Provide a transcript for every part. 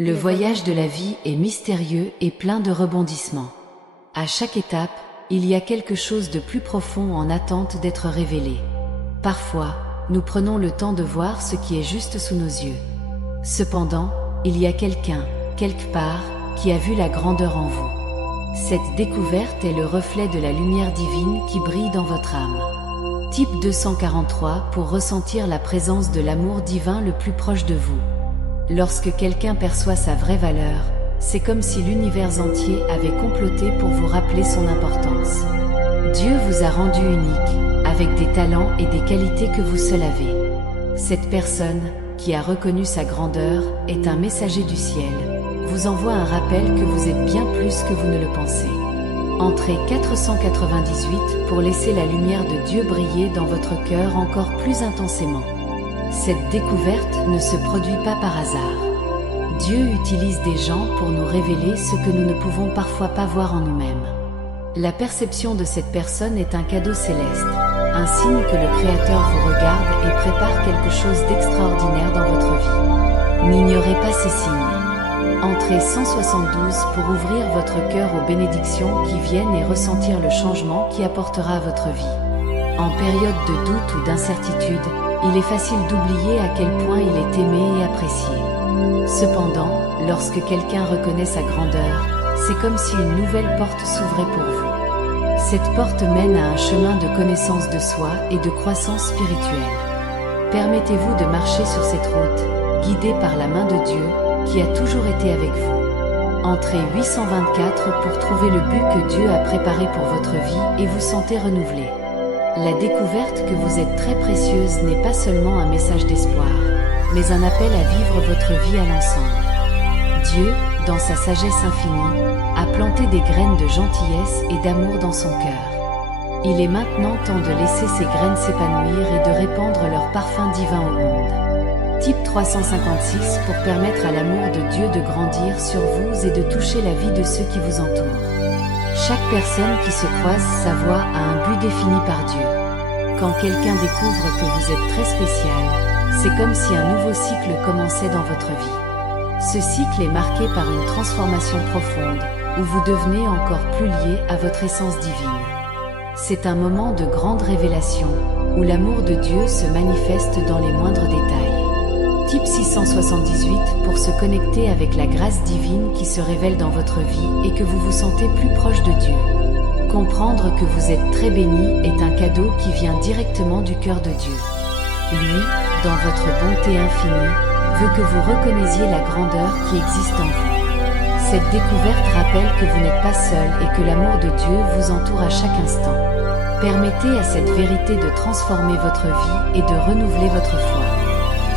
Le voyage de la vie est mystérieux et plein de rebondissements. À chaque étape, il y a quelque chose de plus profond en attente d'être révélé. Parfois, nous prenons le temps de voir ce qui est juste sous nos yeux. Cependant, il y a quelqu'un, quelque part, qui a vu la grandeur en vous. Cette découverte est le reflet de la lumière divine qui brille dans votre âme. Type 243 pour ressentir la présence de l'amour divin le plus proche de vous. Lorsque quelqu'un perçoit sa vraie valeur, c'est comme si l'univers entier avait comploté pour vous rappeler son importance. Dieu vous a rendu unique, avec des talents et des qualités que vous seul avez. Cette personne, qui a reconnu sa grandeur, est un messager du ciel, vous envoie un rappel que vous êtes bien plus que vous ne le pensez. Entrez 498 pour laisser la lumière de Dieu briller dans votre cœur encore plus intensément. Cette découverte ne se produit pas par hasard. Dieu utilise des gens pour nous révéler ce que nous ne pouvons parfois pas voir en nous-mêmes. La perception de cette personne est un cadeau céleste, un signe que le Créateur vous regarde et prépare quelque chose d'extraordinaire dans votre vie. N'ignorez pas ces signes. Entrez 172 pour ouvrir votre cœur aux bénédictions qui viennent et ressentir le changement qui apportera à votre vie. En période de doute ou d'incertitude, il est facile d'oublier à quel point il est aimé et apprécié. Cependant, lorsque quelqu'un reconnaît sa grandeur, c'est comme si une nouvelle porte s'ouvrait pour vous. Cette porte mène à un chemin de connaissance de soi et de croissance spirituelle. Permettez-vous de marcher sur cette route, guidée par la main de Dieu, qui a toujours été avec vous. Entrez 824 pour trouver le but que Dieu a préparé pour votre vie et vous sentez renouvelé. La découverte que vous êtes très précieuse n'est pas seulement un message d'espoir, mais un appel à vivre votre vie à l'ensemble. Dieu, dans sa sagesse infinie, a planté des graines de gentillesse et d'amour dans son cœur. Il est maintenant temps de laisser ces graines s'épanouir et de répandre leur parfum divin au monde. Type 356 pour permettre à l'amour de Dieu de grandir sur vous et de toucher la vie de ceux qui vous entourent. Chaque personne qui se croise sa voie a un but défini par Dieu. Quand quelqu'un découvre que vous êtes très spécial, c'est comme si un nouveau cycle commençait dans votre vie. Ce cycle est marqué par une transformation profonde, où vous devenez encore plus lié à votre essence divine. C'est un moment de grande révélation, où l'amour de Dieu se manifeste dans les moindres détails. Type 678 pour se connecter avec la grâce divine qui se révèle dans votre vie et que vous vous sentez plus proche de Dieu. Comprendre que vous êtes très béni est un cadeau qui vient directement du cœur de Dieu. Lui, dans votre bonté infinie, veut que vous reconnaissiez la grandeur qui existe en vous. Cette découverte rappelle que vous n'êtes pas seul et que l'amour de Dieu vous entoure à chaque instant. Permettez à cette vérité de transformer votre vie et de renouveler votre foi.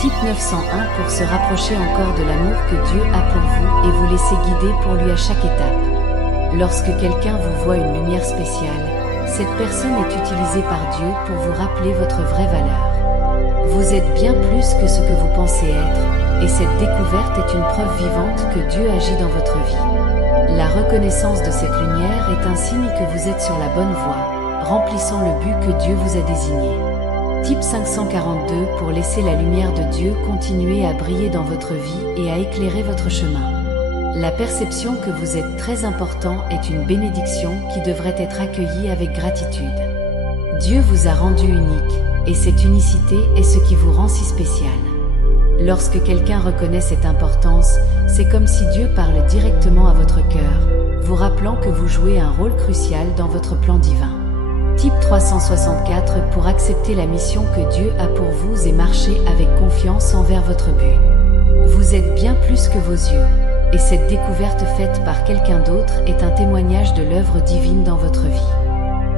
Type 901 pour se rapprocher encore de l'amour que Dieu a pour vous et vous laisser guider pour lui à chaque étape. Lorsque quelqu'un vous voit une lumière spéciale, cette personne est utilisée par Dieu pour vous rappeler votre vraie valeur. Vous êtes bien plus que ce que vous pensez être, et cette découverte est une preuve vivante que Dieu agit dans votre vie. La reconnaissance de cette lumière est un signe que vous êtes sur la bonne voie, remplissant le but que Dieu vous a désigné. Type 542 pour laisser la lumière de Dieu continuer à briller dans votre vie et à éclairer votre chemin. La perception que vous êtes très important est une bénédiction qui devrait être accueillie avec gratitude. Dieu vous a rendu unique, et cette unicité est ce qui vous rend si spécial. Lorsque quelqu'un reconnaît cette importance, c'est comme si Dieu parle directement à votre cœur, vous rappelant que vous jouez un rôle crucial dans votre plan divin. Type 364 pour accepter la mission que Dieu a pour vous et marcher avec confiance envers votre but. Vous êtes bien plus que vos yeux, et cette découverte faite par quelqu'un d'autre est un témoignage de l'œuvre divine dans votre vie.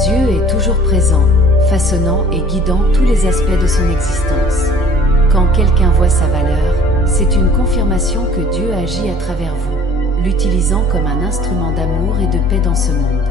Dieu est toujours présent, façonnant et guidant tous les aspects de son existence. Quand quelqu'un voit sa valeur, c'est une confirmation que Dieu agit à travers vous, l'utilisant comme un instrument d'amour et de paix dans ce monde.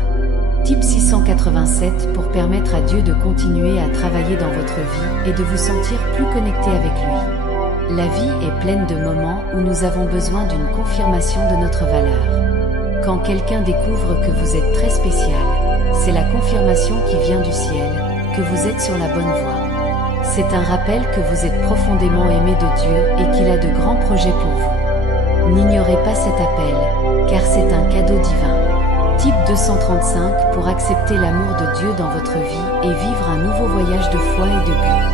Type 687 pour permettre à Dieu de continuer à travailler dans votre vie et de vous sentir plus connecté avec lui. La vie est pleine de moments où nous avons besoin d'une confirmation de notre valeur. Quand quelqu'un découvre que vous êtes très spécial, c'est la confirmation qui vient du ciel, que vous êtes sur la bonne voie. C'est un rappel que vous êtes profondément aimé de Dieu et qu'il a de grands projets pour vous. N'ignorez pas cet appel, car c'est un cadeau divin. Type 235 pour accepter l'amour de Dieu dans votre vie et vivre un nouveau voyage de foi et de but.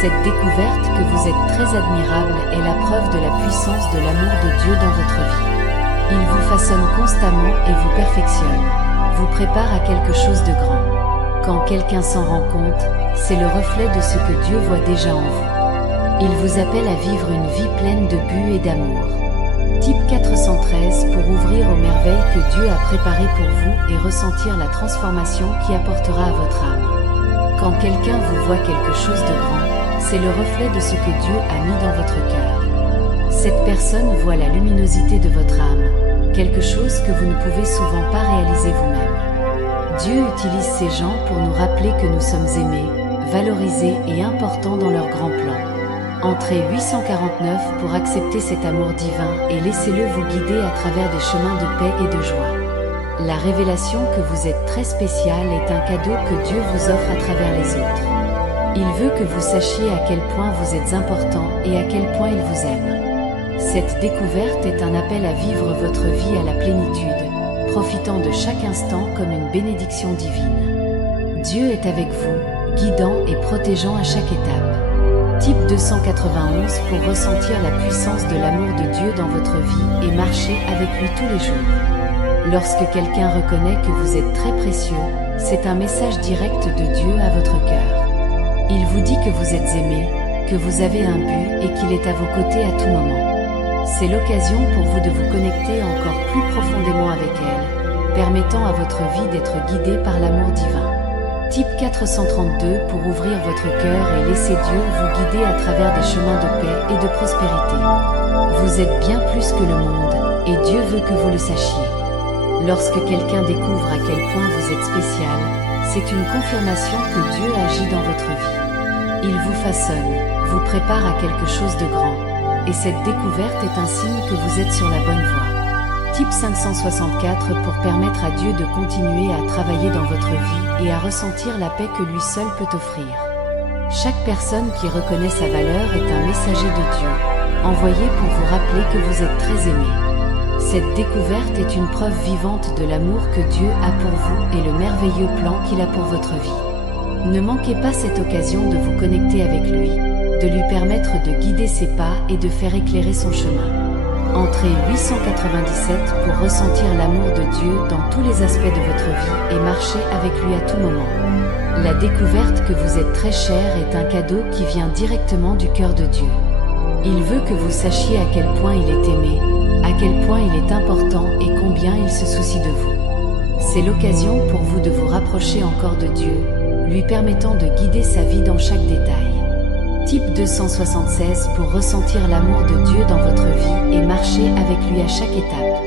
Cette découverte que vous êtes très admirable est la preuve de la puissance de l'amour de Dieu dans votre vie. Il vous façonne constamment et vous perfectionne, vous prépare à quelque chose de grand. Quand quelqu'un s'en rend compte, c'est le reflet de ce que Dieu voit déjà en vous. Il vous appelle à vivre une vie pleine de but et d'amour. Type 413 pour ouvrir aux merveilles que Dieu a préparées pour vous et ressentir la transformation qui apportera à votre âme. Quand quelqu'un vous voit quelque chose de grand, c'est le reflet de ce que Dieu a mis dans votre cœur. Cette personne voit la luminosité de votre âme, quelque chose que vous ne pouvez souvent pas réaliser vous-même. Dieu utilise ces gens pour nous rappeler que nous sommes aimés, valorisés et importants dans leur grand plan. Entrez 849 pour accepter cet amour divin et laissez-le vous guider à travers des chemins de paix et de joie. La révélation que vous êtes très spécial est un cadeau que Dieu vous offre à travers les autres. Il veut que vous sachiez à quel point vous êtes important et à quel point il vous aime. Cette découverte est un appel à vivre votre vie à la plénitude, profitant de chaque instant comme une bénédiction divine. Dieu est avec vous, guidant et protégeant à chaque étape. Type 291 pour ressentir la puissance de l'amour de Dieu dans votre vie et marcher avec lui tous les jours. Lorsque quelqu'un reconnaît que vous êtes très précieux, c'est un message direct de Dieu à votre cœur. Il vous dit que vous êtes aimé, que vous avez un but et qu'il est à vos côtés à tout moment. C'est l'occasion pour vous de vous connecter encore plus profondément avec elle, permettant à votre vie d'être guidée par l'amour divin. Type 432 pour ouvrir votre cœur et laisser Dieu vous guider à travers des chemins de paix et de prospérité. Vous êtes bien plus que le monde, et Dieu veut que vous le sachiez. Lorsque quelqu'un découvre à quel point vous êtes spécial, c'est une confirmation que Dieu agit dans votre vie. Il vous façonne, vous prépare à quelque chose de grand, et cette découverte est un signe que vous êtes sur la bonne voie. Type 564 pour permettre à Dieu de continuer à travailler dans votre vie et à ressentir la paix que lui seul peut offrir. Chaque personne qui reconnaît sa valeur est un messager de Dieu, envoyé pour vous rappeler que vous êtes très aimé. Cette découverte est une preuve vivante de l'amour que Dieu a pour vous et le merveilleux plan qu'il a pour votre vie. Ne manquez pas cette occasion de vous connecter avec lui, de lui permettre de guider ses pas et de faire éclairer son chemin. Entrez 897 pour ressentir l'amour de Dieu dans tous les aspects de votre vie et marcher avec lui à tout moment. La découverte que vous êtes très cher est un cadeau qui vient directement du cœur de Dieu. Il veut que vous sachiez à quel point il est aimé, à quel point il est important et combien il se soucie de vous. C'est l'occasion pour vous de vous rapprocher encore de Dieu, lui permettant de guider sa vie dans chaque détail. Type 276 pour ressentir l'amour de Dieu dans votre vie et marcher avec lui à chaque étape.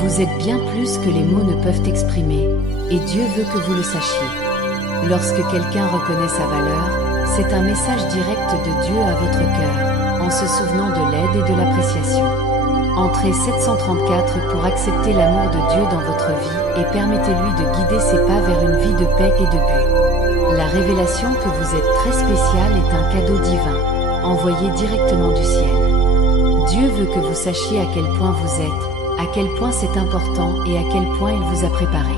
Vous êtes bien plus que les mots ne peuvent exprimer, et Dieu veut que vous le sachiez. Lorsque quelqu'un reconnaît sa valeur, c'est un message direct de Dieu à votre cœur, en se souvenant de l'aide et de l'appréciation. Entrez 734 pour accepter l'amour de Dieu dans votre vie et permettez-lui de guider ses pas vers une vie de paix et de but. La révélation que vous êtes très spécial est un cadeau divin, envoyé directement du ciel. Dieu veut que vous sachiez à quel point vous êtes, à quel point c'est important et à quel point il vous a préparé.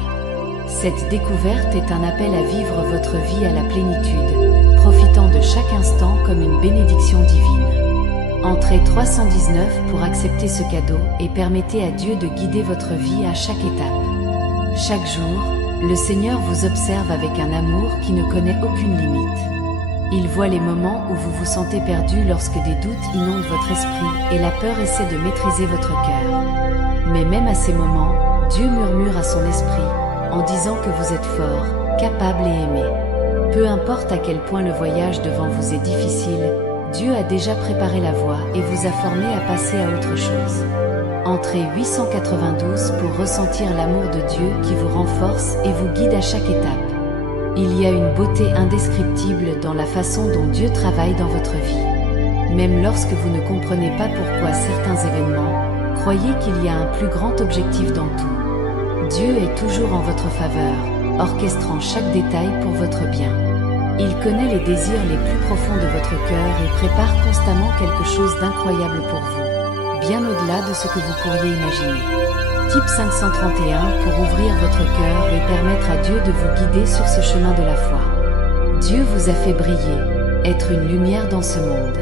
Cette découverte est un appel à vivre votre vie à la plénitude, profitant de chaque instant comme une bénédiction divine. Entrez 319 pour accepter ce cadeau et permettez à Dieu de guider votre vie à chaque étape. Chaque jour, le Seigneur vous observe avec un amour qui ne connaît aucune limite. Il voit les moments où vous vous sentez perdu lorsque des doutes inondent votre esprit et la peur essaie de maîtriser votre cœur. Mais même à ces moments, Dieu murmure à son esprit, en disant que vous êtes fort, capable et aimé. Peu importe à quel point le voyage devant vous est difficile, Dieu a déjà préparé la voie et vous a formé à passer à autre chose. Entrez 892 pour ressentir l'amour de Dieu qui vous renforce et vous guide à chaque étape. Il y a une beauté indescriptible dans la façon dont Dieu travaille dans votre vie. Même lorsque vous ne comprenez pas pourquoi certains événements, croyez qu'il y a un plus grand objectif dans tout. Dieu est toujours en votre faveur, orchestrant chaque détail pour votre bien. Il connaît les désirs les plus profonds de votre cœur et prépare constamment quelque chose d'incroyable pour vous. bien au-delà de ce que vous pourriez imaginer. Type 531 pour ouvrir votre cœur et permettre à Dieu de vous guider sur ce chemin de la foi. Dieu vous a fait briller, être une lumière dans ce monde.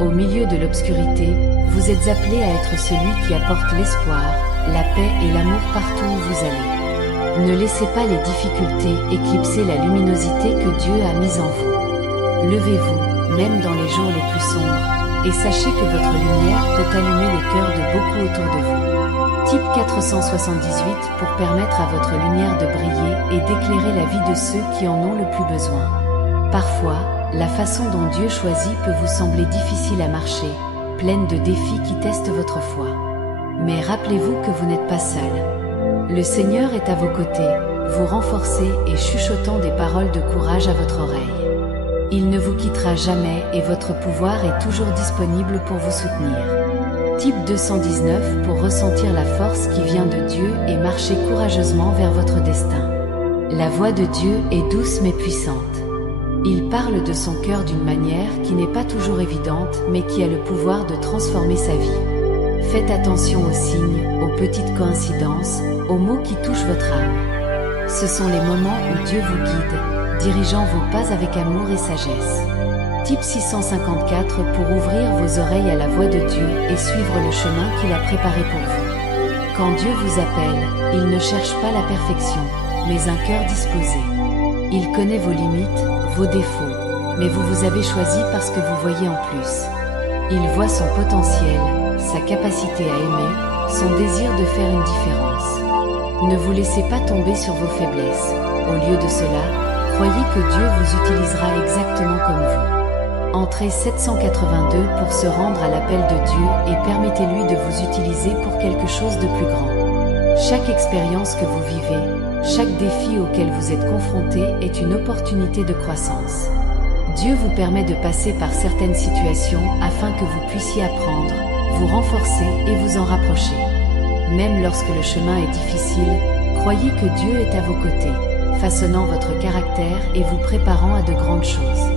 Au milieu de l'obscurité, vous êtes appelé à être celui qui apporte l'espoir, la paix et l'amour partout où vous allez. Ne laissez pas les difficultés éclipser la luminosité que Dieu a mise en vous. Levez-vous, même dans les jours les plus sombres, et sachez que votre lumière peut allumer le cœur de beaucoup autour de vous. Type 478 pour permettre à votre lumière de briller et d'éclairer la vie de ceux qui en ont le plus besoin. Parfois, la façon dont Dieu choisit peut vous sembler difficile à marcher, pleine de défis qui testent votre foi. Mais rappelez-vous que vous n'êtes pas seul. Le Seigneur est à vos côtés, vous renforçant et chuchotant des paroles de courage à votre oreille. Il ne vous quittera jamais et votre pouvoir est toujours disponible pour vous soutenir. Type 219 pour ressentir la force qui vient de Dieu et marcher courageusement vers votre destin. La voix de Dieu est douce mais puissante. Il parle de son cœur d'une manière qui n'est pas toujours évidente mais qui a le pouvoir de transformer sa vie. Faites attention aux signes, aux petites coïncidences, aux mots qui touchent votre âme. Ce sont les moments où Dieu vous guide, dirigeant vos pas avec amour et sagesse. Type 654 pour ouvrir vos oreilles à la voix de Dieu et suivre le chemin qu'il a préparé pour vous. Quand Dieu vous appelle, il ne cherche pas la perfection, mais un cœur disposé. Il connaît vos limites, vos défauts, mais vous vous avez choisi parce que vous voyez en plus. Il voit son potentiel, sa capacité à aimer, son désir de faire une différence. Ne vous laissez pas tomber sur vos faiblesses. Au lieu de cela, croyez que Dieu vous utilisera exactement comme vous. Entrez 782 pour se rendre à l'appel de Dieu et permettez-lui de vous utiliser pour quelque chose de plus grand. Chaque expérience que vous vivez, chaque défi auquel vous êtes confronté est une opportunité de croissance. Dieu vous permet de passer par certaines situations afin que vous puissiez apprendre, vous renforcer et vous en rapprocher. Même lorsque le chemin est difficile, croyez que Dieu est à vos côtés, façonnant votre caractère et vous préparant à de grandes choses.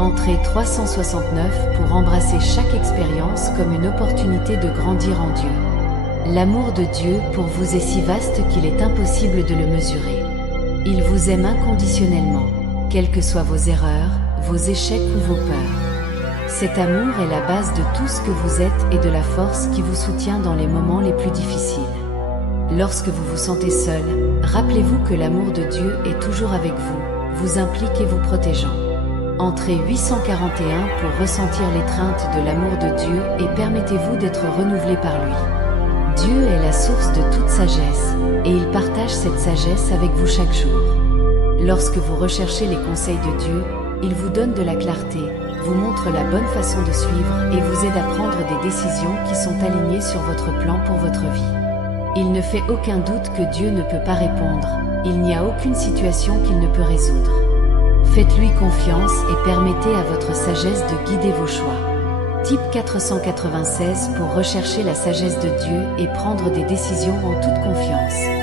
Entrez 369 pour embrasser chaque expérience comme une opportunité de grandir en Dieu. L'amour de Dieu pour vous est si vaste qu'il est impossible de le mesurer. Il vous aime inconditionnellement, quelles que soient vos erreurs, vos échecs ou vos peurs. Cet amour est la base de tout ce que vous êtes et de la force qui vous soutient dans les moments les plus difficiles. Lorsque vous vous sentez seul, rappelez-vous que l'amour de Dieu est toujours avec vous, vous implique et vous protégeant. Entrez 841 pour ressentir l'étreinte de l'amour de Dieu et permettez-vous d'être renouvelé par lui. Dieu est la source de toute sagesse, et il partage cette sagesse avec vous chaque jour. Lorsque vous recherchez les conseils de Dieu, il vous donne de la clarté, vous montre la bonne façon de suivre et vous aide à prendre des décisions qui sont alignées sur votre plan pour votre vie. Il ne fait aucun doute que Dieu ne peut pas répondre, il n'y a aucune situation qu'il ne peut résoudre. Faites-lui confiance et permettez à votre sagesse de guider vos choix. Type 496 pour rechercher la sagesse de Dieu et prendre des décisions en toute confiance.